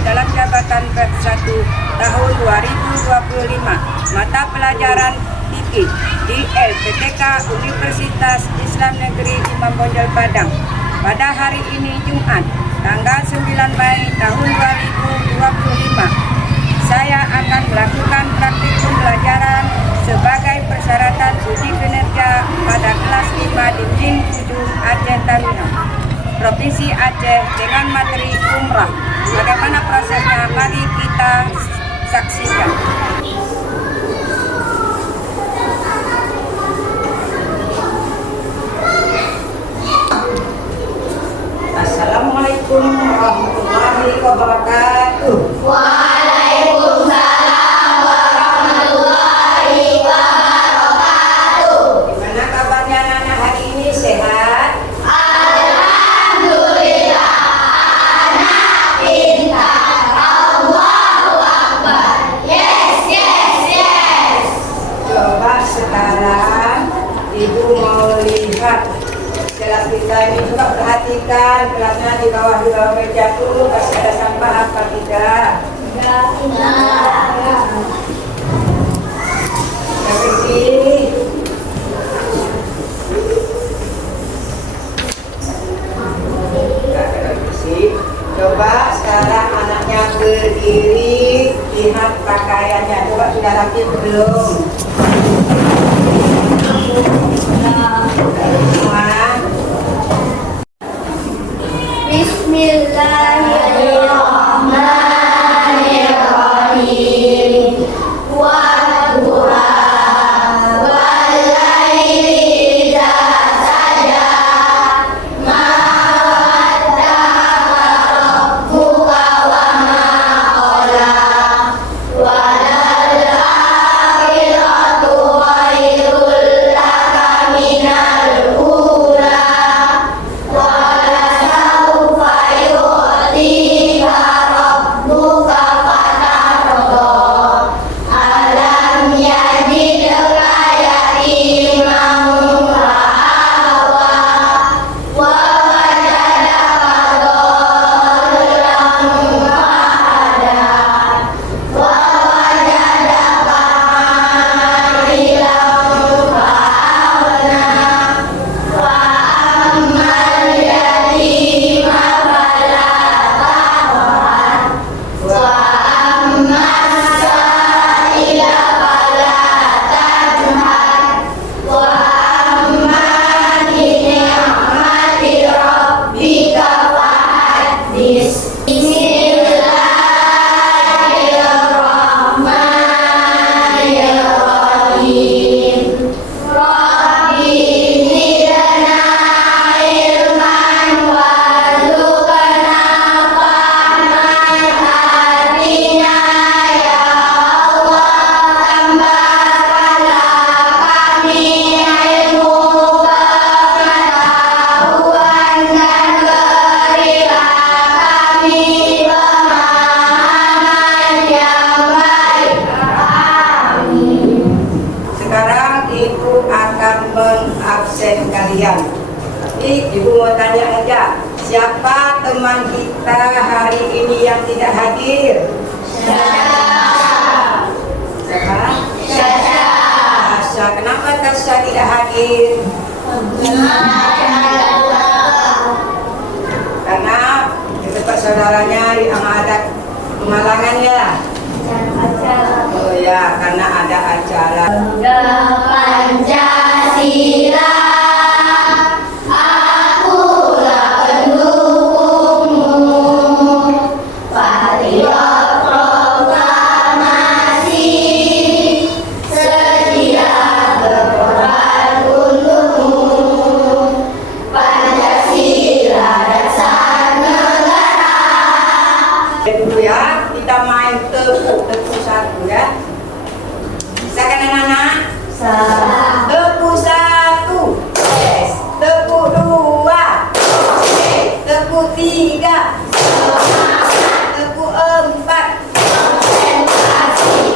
dalam jabatan PEP 1 tahun 2025 mata pelajaran fikih di LPTK Universitas Islam Negeri Imam Bonjol Padang pada hari ini Jumat tanggal 9 Mei tahun 2025. Saya akan melakukan praktik pembelajaran sebagai persyaratan uji kinerja pada kelas 5 dinding 7 Aceh Taminah, Provinsi Aceh dengan materi umrah. Bagaimana prosesnya? Mari kita saksikan. Assalamualaikum warahmatullahi wabarakatuh. Waalaikumsalam warahmatullahi wabarakatuh. Gimana kabarnya anak-anak hari ini? Sehat? Alhamdulillah, anak pintar. Allahu Akbar. Yes, yes, yes. Coba sekarang Ibu mau lihat kelas kita ini, coba perhatikan kelasnya di bawah meja tuh pasti ada sampah apa tidak? Sampai sini. Coba sekarang anaknya berdiri, lihat pakaiannya. Coba sudah rapi belum? Bismillahirrahmanirrahim. Wadduha wal-laili idza saja. Ma wadda'aka rabbuka wa ma qala. Walal akhiratu khairul laka minal ula. Walasawfa yu'tika rabbuka fatarda. Alam yajidka yatiman fa'awa. Wa wajadaka dhallan fahada. Wa wajadaka 'ailan fa'aghna. Wa ammal yatima fala taqhar. Wa ammas sa'ila fala tanhar. Wa amma bi ni'mati rabbika fahaddits. Bismillahirrahmanirrahim. Rabbi zidna ilman warzuqna fahman atina ya Allah. Tambahkanlah kami ilmu pengetahuan dan berilah kami pemahaman yang baik. Amin. Sekarang Ibu akan mengabsen kalian. Ibu mau tanya aja, siapa teman kita hari ini yang tidak hadir? Siapa? Tasya. Kenapa Tasya tidak hadir? Karena di tempat saudaranya yang ada kemalangan ya. Oh ya, karena ada acara. Pancasila, akulah pendukungmu. Patriot proklamasi, sedia berkorban untukmu. Pancasila dasar negara. Dulu ya, kita main tepuk satu ya. Bisa kan anak-anak? Tepuk satu, yes. Tepuk dua, okay. Tepuk tiga, tepuk empat,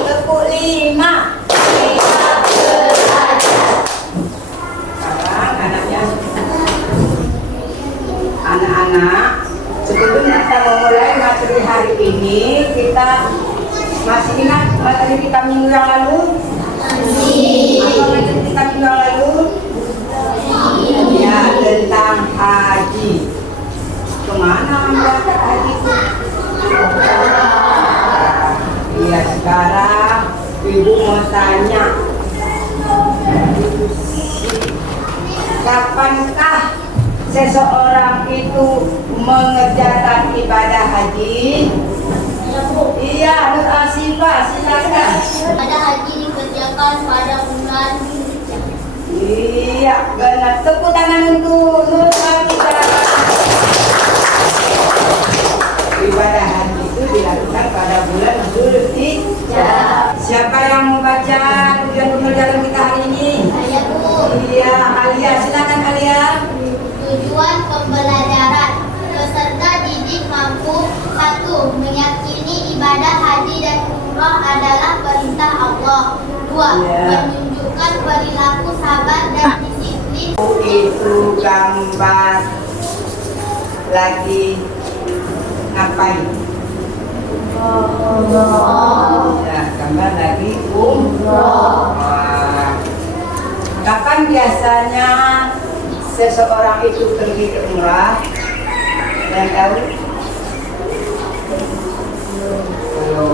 tepuk lima. Sekarang anaknya, anak-anak, sebelum kita memulai materi materi hari ini kita masih ingat materi kita minggu yang lalu? Apa materi kita minggu yang lalu? Ya, tentang haji. Kemana berangkat haji itu? Iya, sekarang ibu mau tanya, kapankah seseorang itu mengerjakan ibadah haji? Iya, Nur Asifah, silakan. Pada haji dikerjakan pada bulan Iya, benar. Tepuk tangan untuk Nur Asifah. Ibadah haji itu dilakukan pada bulan Dzulhijjah. Siapa yang membaca tujuan perjalanan kita hari ini? Saya Bu. Iya, Alia, silakan Alia. Tujuan pembelajaran peserta didik mampu 1. Meyakini ibadah haji dan umrah adalah perintah Allah. 2. Ya. Menunjukkan perilaku sabar dan disiplin. Itu gambar lagi ngapain? Ya, gambar lagi umrah. Kapan biasanya seseorang itu pergi ke umrah? Yang tahu? Kalau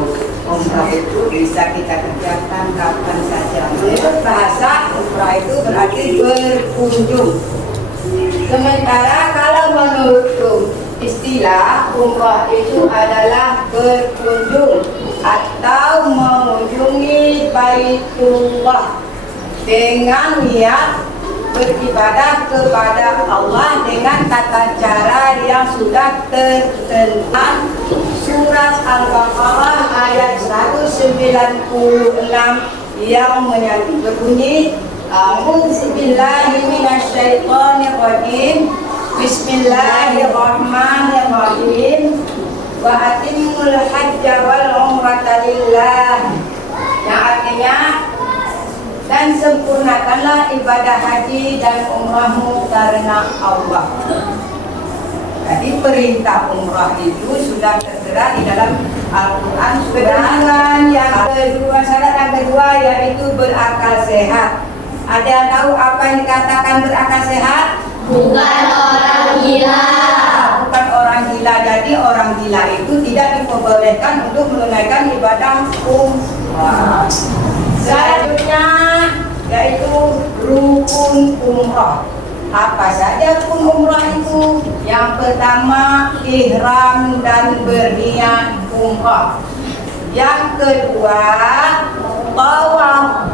umrah itu bisa kita kerjakan kapan saja. Menurut bahasa umrah itu berarti berkunjung. Sementara kalau menurut istilah umrah itu adalah berkunjung atau mengunjungi Baitullah dengan niat beribadah kepada Allah dengan tata cara yang sudah tertentang. Surat Al-Baqarah ayat 196 yang berbunyi, A'udzubillahi minasyaitonirrajim. Bismillahirrahmanirrahim. Wa atimmul hajja wal umrata lillah. Yang artinya, dan sempurnakanlah ibadah haji dan umrahmu karena Allah. Jadi perintah umrah itu sudah tertera di dalam Al-Quran. Sedangkan yang kedua, syarat yang kedua yaitu berakal sehat. Ada yang tahu apa yang dikatakan berakal sehat? Bukan orang gila. Bukan orang gila. Jadi orang gila itu tidak diperbolehkan untuk menunaikan ibadah umrah. Selanjutnya yaitu rukun umrah. Apa saja rukun umrah itu? Yang pertama, ihram dan berniat umrah. Yang kedua, tawaf.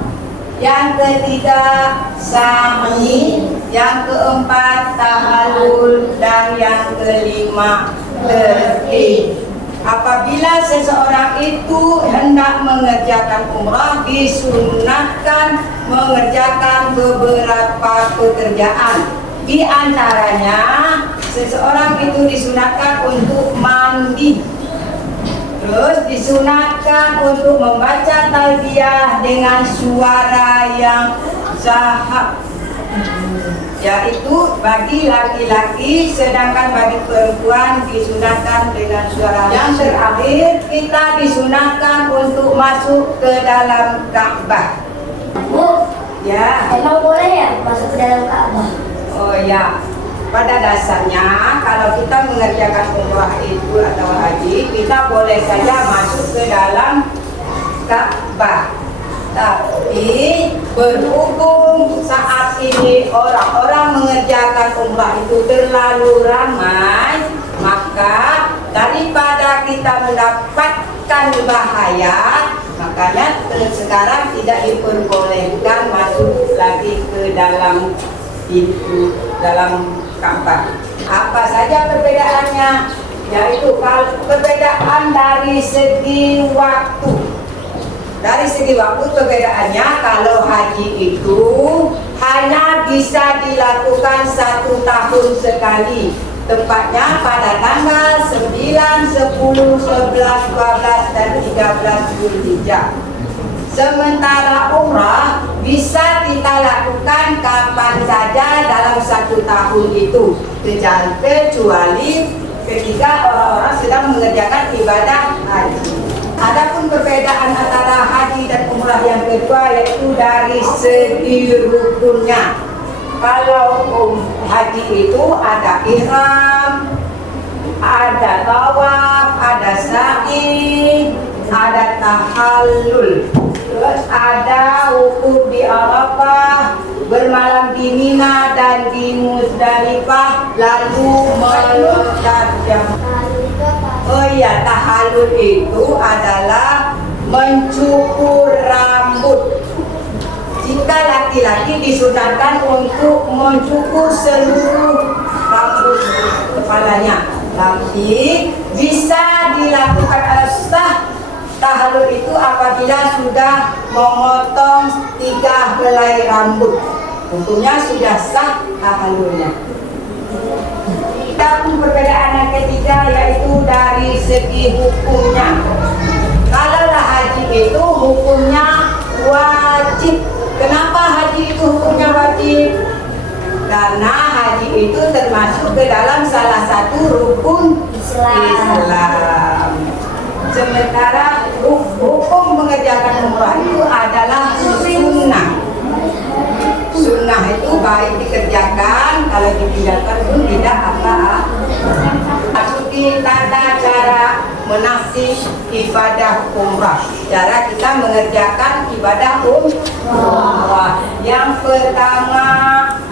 Yang ketiga, sa'i. Yang keempat, tahallul. Dan yang kelima, tertib. Apabila seseorang itu hendak mengerjakan umrah, disunatkan mengerjakan beberapa pekerjaan. Di antaranya, seseorang itu disunatkan untuk mandi. Terus disunatkan untuk membaca talbiyah dengan suara yang sahih, yaitu bagi laki-laki, sedangkan bagi perempuan disunatkan dengan suara. Yang terakhir, kita disunatkan untuk masuk ke dalam Ka'bah. Bu, Ya, emang boleh ya masuk ke dalam Ka'bah? oh ya. Pada dasarnya kalau kita mengerjakan umrah itu atau haji, kita boleh saja masuk ke dalam Ka'bah. Tapi berhubung saat ini orang-orang mengerjakan umrah itu terlalu ramai, maka daripada kita mendapatkan bahaya, makanya sekarang tidak diperbolehkan masuk lagi ke dalam itu, dalam Ka'bah. Apa saja perbedaannya? Yaitu perbedaan dari segi waktu. Dari segi waktu perbedaannya, kalau haji itu hanya bisa dilakukan 1 tahun sekali. Tepatnya pada tanggal 9, 10, 11, 12, dan 13 Dzulhijjah. Sementara umrah bisa kita lakukan kapan saja dalam 1 tahun itu, kecuali ketika orang-orang sedang mengerjakan ibadah haji. Adapun perbedaan antara haji dan umrah yang kedua yaitu dari segi rukunnya. Kalau haji itu ada ihram, ada tawaf, ada sa'i, ada tahallul, terus ada wukuf di Arafah, bermalam di Mina dan di Muzdalifah, lalu melontar jam. Oh iya, tahallul itu adalah mencukur rambut. Jika laki-laki disunahkan untuk mencukur seluruh rambut kepalanya, tapi bisa dilakukan al-sah tahallul itu apabila sudah memotong 3 helai rambut, tentunya sudah sah tahallulnya. Dan perbedaan yang ketiga yaitu dari segi hukumnya. Kalau haji itu hukumnya wajib. Kenapa haji itu hukumnya wajib? Karena haji itu termasuk ke dalam salah satu rukun Islam. Sementara hukum mengerjakan umrah itu adalah sunnah. Sunnah itu baik dikerjakan, kalau ditinggalkan pun tidak apa-apa. Masuki tata cara menasik ibadah umrah. Cara kita mengerjakan ibadah umrah. Yang pertama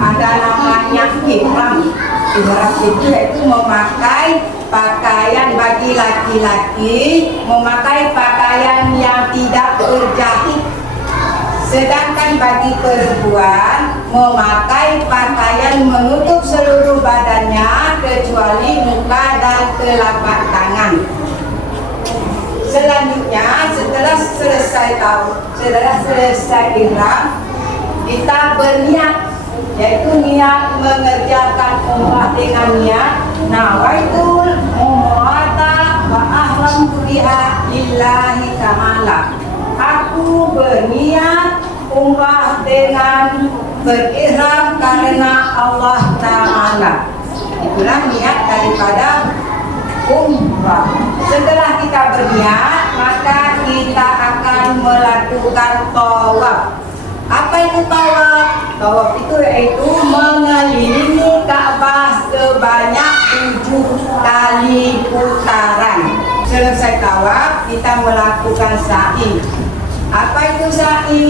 ada namanya ihram. Ihram itu yaitu memakai pakaian bagi laki-laki, memakai pakaian yang tidak berjahit. Sedangkan bagi perempuan memakai pakaian menutup seluruh badannya kecuali muka dan telapak tangan. Selanjutnya setelah selesai ihram, kita berniat, yaitu niat mengerjakan umrah dengan niat nawaitul umrata wa ahramtu biha lillahi ta'ala. Aku berniat umrah dengan berihram karena Allah Ta'ala. Itulah niat daripada umrah. Setelah kita berniat, maka kita akan melakukan tawaf. Apa itu tawaf? Tawaf itu yaitu mengelilingi Ka'bah sebanyak 7 kali putaran. Selesai tawaf, kita melakukan sa'i. Apa itu sa'i?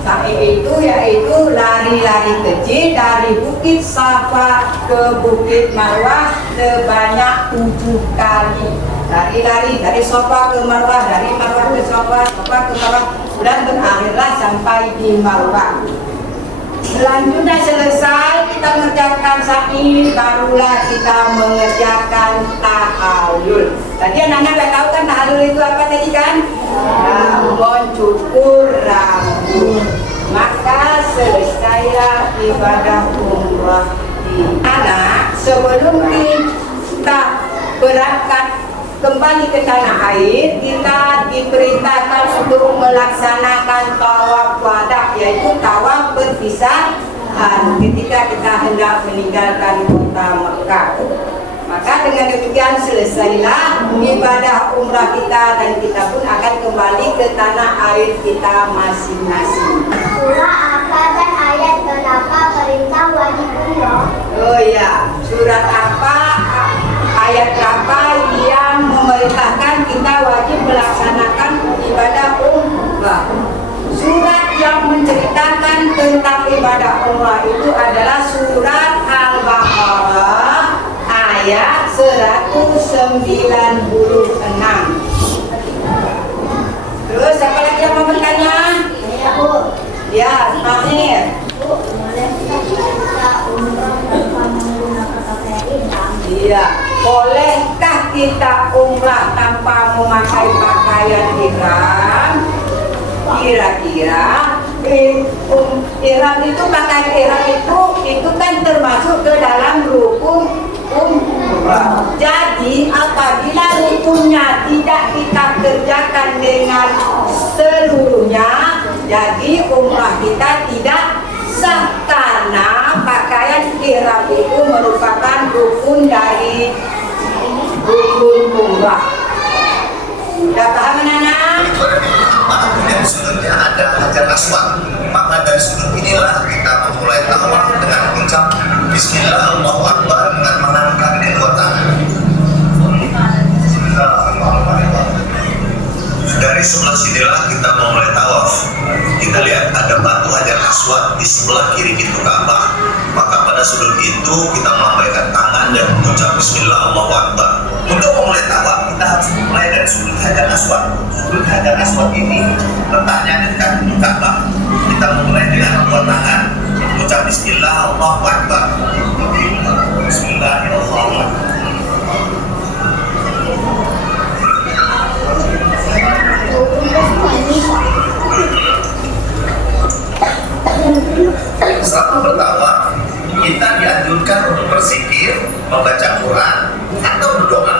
Sa'i itu yaitu lari-lari kecil dari Bukit Safa ke Bukit Marwah sebanyak 7 kali. Lari-lari dari Safa ke Marwah, dari Marwah ke Safa, Safa ke Marwah, dan berakhirlah sampai di Marwah. Selanjutnya selesai kita mengerjakan sa'i, barulah kita mengerjakan tahallul. Tadi anak-anak udah tahu kan tahallul itu apa tadi kan? Mencukur rambut. Maka selesailah ibadah umrah ini. Anak, sebelum kita berangkat kembali ke tanah air, kita diperintahkan untuk melaksanakan tawaf wada, yaitu tawaf perpisahan ketika kita hendak meninggalkan kota Mekah. Maka dengan demikian selesailah ibadah umrah kita dan kita pun akan kembali ke tanah air kita masing-masing. Surah apa dan ayat berapa perintah wajib umroh? Oh ya, surat apa, ayat berapa yang memerintahkan kita wajib melaksanakan ibadah umrah? Surat yang menceritakan tentang ibadah umrah itu adalah surat Al-Baqarah ayat 196. Terus siapa lagi yang mau bertanya? Ya, Mahir. Iya, bolehkah kita umrah tanpa memakai pakaian ihram? Kira-kira ihram itu, pakaian ihram itu kan termasuk ke dalam rukun umrah. Jadi apabila rukunnya tidak kita kerjakan dengan seluruhnya, jadi umrah kita tidak sah karena pakaian ihram itu merupakan rukun dari rukun umrah. Sudah paham anak-anak? Itu ada pintu Ka'bah dan sudutnya ada Hajar Aswad. Maka dari sudut inilah kita memulai tawaf dengan mengucap Bismillah Allahu Akbar dengan mengangkat kedua tangan. Dari sebelah sinilah kita memulai tawaf. Kita lihat ada batu Hajar Aswad di sebelah kiri pintu Ka'bah. Maka pada sudut itu kita melambaikan tangan dan mengucap Bismillah Allahu Akbar. Untuk memulai tawaf kita harus mulai dari sudut Hajar Aswad. Sudut Hajar Aswad ini letaknya di dekat pintu Ka'bah. Kita memulai dengan kedua tangan mengucap Bismillah Allahu Akbar. Bismillahirrahmanirrahim. Selama bertawaf kita dianjurkan untuk berzikir, membaca Quran atau berdoa.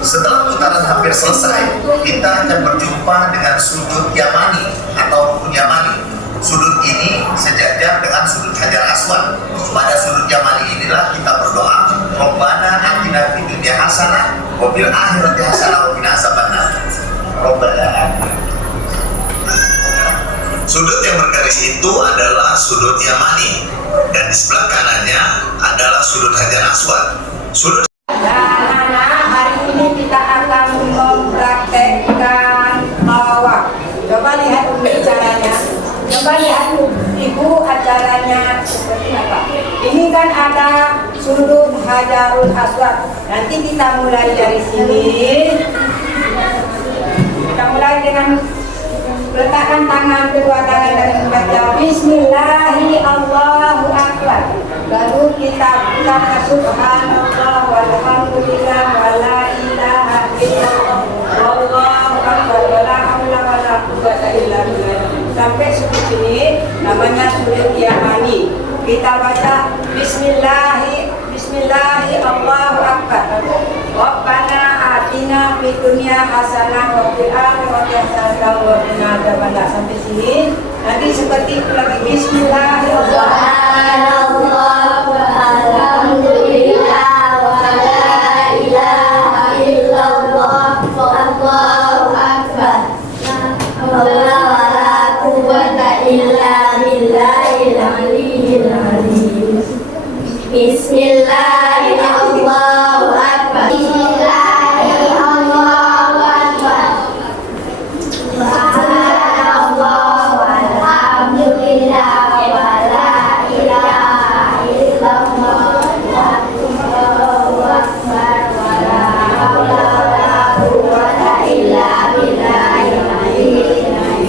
Setelah putaran hampir selesai, kita akan berjumpa dengan sudut Yamani atau rukun Yamani. Sudut ini sejajar dengan sudut Hajar Aswad. Pada sudut Yamani inilah kita berdoa, Rabbana atina fid dunya hasanah wa fil akhirati hasanah wa qina azabannar. Rabbana. Sudut yang bergaris itu adalah sudut Yamani dan di sebelah kanannya adalah sudut Hajar Aswad. Sudut Anak-anak, hari ini kita akan mempraktekkan tawaf. Coba lihat Umi caranya. Coba lihat Ibu acaranya seperti apa. Ini kan ada sudut Hajarul Aswad. Nanti kita mulai dari sini. Kita mulai dengan letakkan tangan, kedua tangan dan membaca Bismillahi Allahu Akbar. Lalu kita subhanallah walhamdulillah wala ilaha illallah wallahu akbar wala haula wala quwwata illa billah. Sampai sudut ini namanya sudut Yamani. Kita baca Bismillahi Allahu Akbar. Rabbana atina fid dunya hasanah wa fil akhirati hasanah wa qina adzabannar. Sampai sini. Nanti seperti itu lagi Bismillahirrahmanirrahim. Alhamdulillah wa la ilaha illallah wallahu akbar. La wala quwwata illa billahil aliyyil azim. Bismillahirrahmanirrahim. Bismillahirrahmanirrahim. Subhanallah walhamdulillah wa la ilaha illallah wallahu akbar wa la haula wa la quwwata illa billahil aliyyil azim.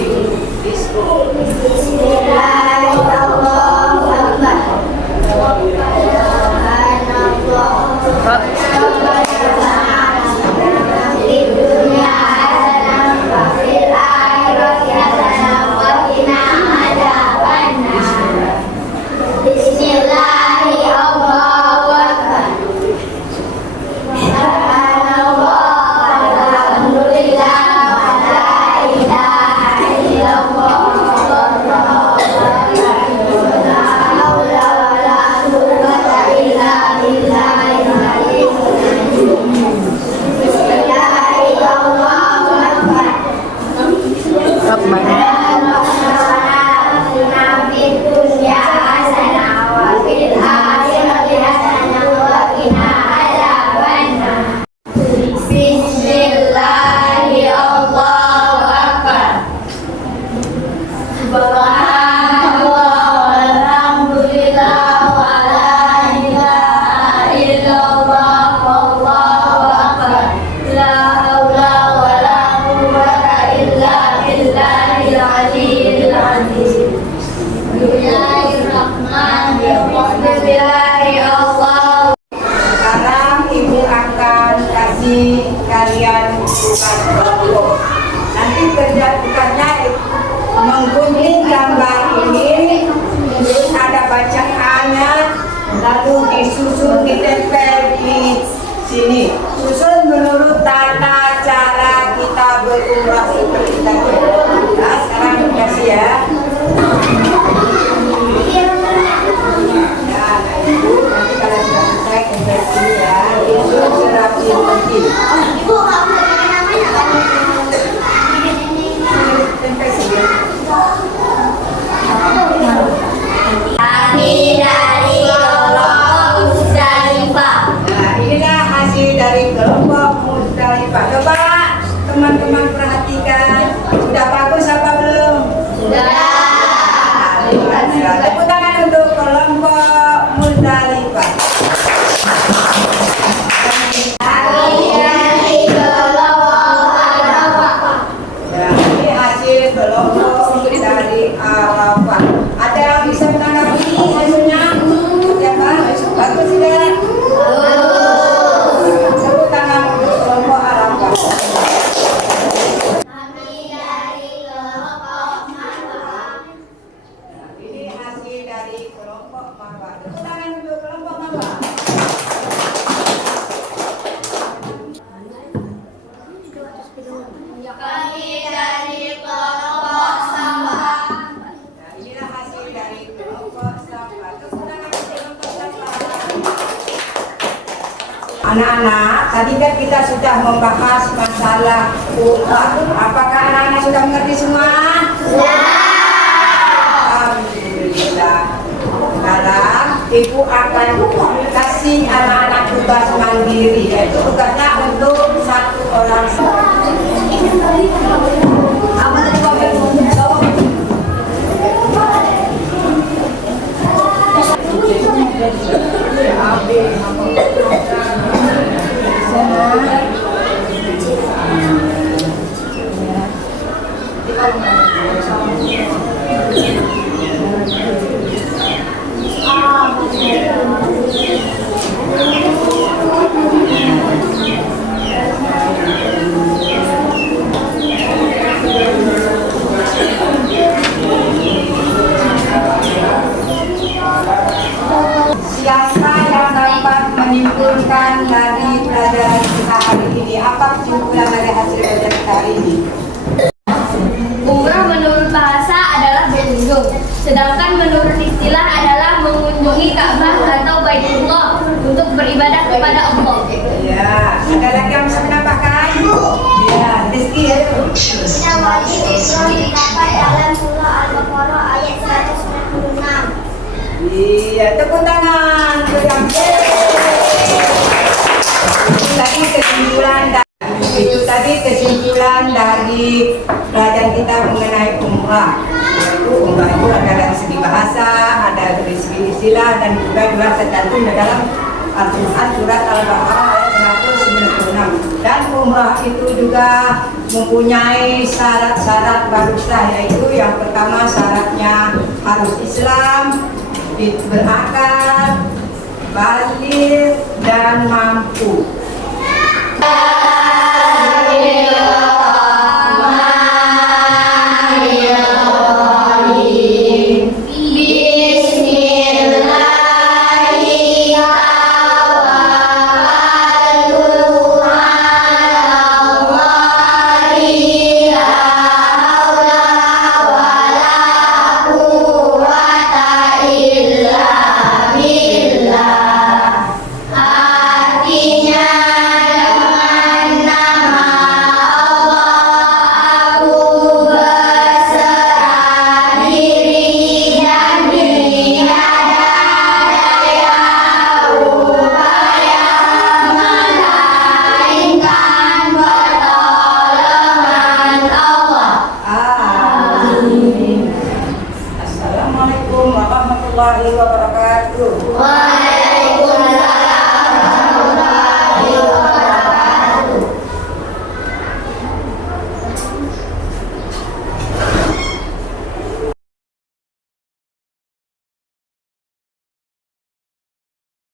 Sekarang Ibu akan kasih kalian bukan kelompok. Nanti kerja bukannya menggunting gambar ini, terus ada bacaannya, lalu disusun ditempel di sini. Susun menurut tata cara kita berumrah seperti tadi. Nah, sekarang kasih ya. Nah, Ibu nanti kalian sudah selesai kerja sini ya. Disusun serapi mungkin. Ibu, kamu namanya kan? Sampai sini. Kami dari kelompok Musdalifah. Nah, inilah hasil dari kelompok Musdalifah. Coba teman-teman perhatikan, sudah bagus apa belum? Sudah. Tepuk tangan untuk kelompok Musdalifah. Kami dari kelompok Arafah. Ya, ini hasil kelompok dari Arafah. Ada yang bisa menanggapi hasilnya? Ya kan? Bagus tidak? Tepuk tangan untuk kelompok Arafah. Kami dari kelompok Marwah. Ini hasil dari kelompok Marwah. Tepuk tangan untuk kelompok Marwah. Kami dari kelompok Sabah. Nah, inilah hasil dari kelompok Safa. Tepuk tangan untuk kelompok Safa. Anak-anak, tadi kan kita sudah membahas masalah umrah. Apakah anak-anak sudah mengerti semua? Alhamdulillah. Sekarang ibu akan kasih anak-anak tugas mandiri, yaitu tugasnya untuk satu orang. Apa tadi Siapa yang dapat menyimpulkan dari pelajaran kita hari ini? Apa kesimpulan dari hasil pelajaran kita hari ini? Umrah menurut bahasa adalah berkunjung, sedangkan menurut istilah adalah mengunjungi Ka'bah atau Baitullah untuk beribadah kepada Allah. Ya, ada lagi yang bisa menambahkan? Ya, Rizky ya. Kita wajib Islam didapat dalam surah Al-Baqarah ayat 196. Iya, tepuk tangan untuk yang itu tadi kesimpulan dari pelajaran kita mengenai umrah. Yaitu umrah itu ada dari segi bahasa, ada dari segi istilah, dan juga tercantum dalam Al-Quran surat Al-Baqarah ayat 196. Dan umrah itu juga mempunyai syarat-syarat barusan, yaitu yang pertama syaratnya harus Islam, berakal, baligh, dan mampu.